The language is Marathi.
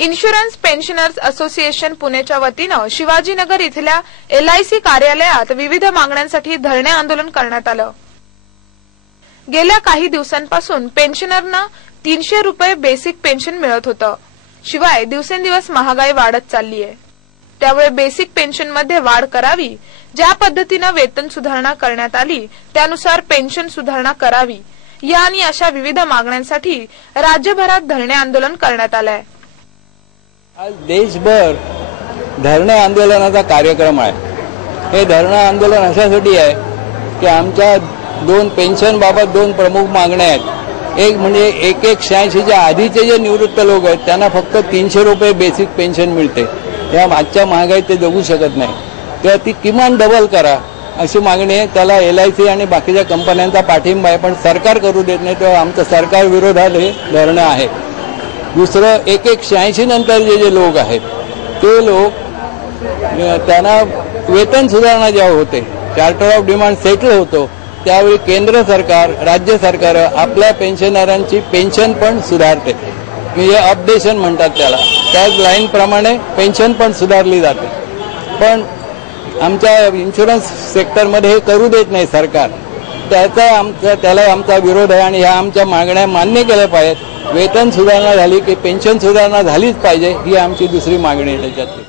इन्शुरन्स पेन्शनर्स असोसिएशन पुणेच्या वतीनं शिवाजीनगर इथल्या एलआयसी कार्यालयात विविध मागण्यांसाठी धरणे आंदोलन करण्यात आलं. गेल्या काही दिवसांपासून पेन्शनरना तीनशे रुपये बेसिक पेन्शन मिळत होतं. शिवाय दिवसेंदिवस महागाई वाढत चालली आहे त्यामुळे बेसिक पेन्शनमध्ये वाढ करावी ज्या पद्धतीनं वेतन सुधारणा करण्यात आली त्यानुसार पेन्शन सुधारणा करावी या आणि अशा विविध मागण्यांसाठी राज्यभरात धरणे आंदोलन करण्यात आलं आहे आज देशभर धरणे आंदोलनाचा कार्यक्रम आहे. हे धरणं आंदोलन अशासाठी आहे की आमच्या दोन पेन्शन बाबत दोन प्रमुख मागण्या आहेत. एक म्हणजे एक एक शहाऐंशीच्या आधीचे जे निवृत्त लोक आहेत त्यांना फक्त तीनशे रुपये बेसिक पेन्शन मिळते. या आजच्या महागाईत ते जगू शकत नाही. तेव्हा ती किमान डबल करा अशी मागणी आहे. त्याला एल आय सी आणि बाकीच्या कंपन्यांचा पाठिंबा आहे पण सरकार करू देत नाही. तेव्हा आमचं सरकार विरोधात हे धरणं आहे. दुसरं एक एक शहाऐंशी नंतर जे जे लोक आहेत ते लोक त्यांना वेतन सुधारणा जेव्हा होते चार्टर ऑफ डिमांड सेटल होतो त्यावेळी केंद्र सरकार राज्य सरकार आपल्या पेन्शनरांची पेन्शन पण सुधारते. म्हणजे अपडेशन म्हणतात त्याला. त्याच लाईनप्रमाणे पेन्शन पण सुधारली जाते. पण आमच्या इन्शुरन्स सेक्टरमध्ये हे करू देत नाही सरकार. त्याचा आमचा त्याला आमचा विरोध आहे आणि ह्या आमच्या मागण्या मान्य केल्या पाहिजेत. वेतन सुधारणा झाली की पेन्शन सुधारणा झालीच पाहिजे ही आमची दुसरी मागणी आहे त्याच्यातली.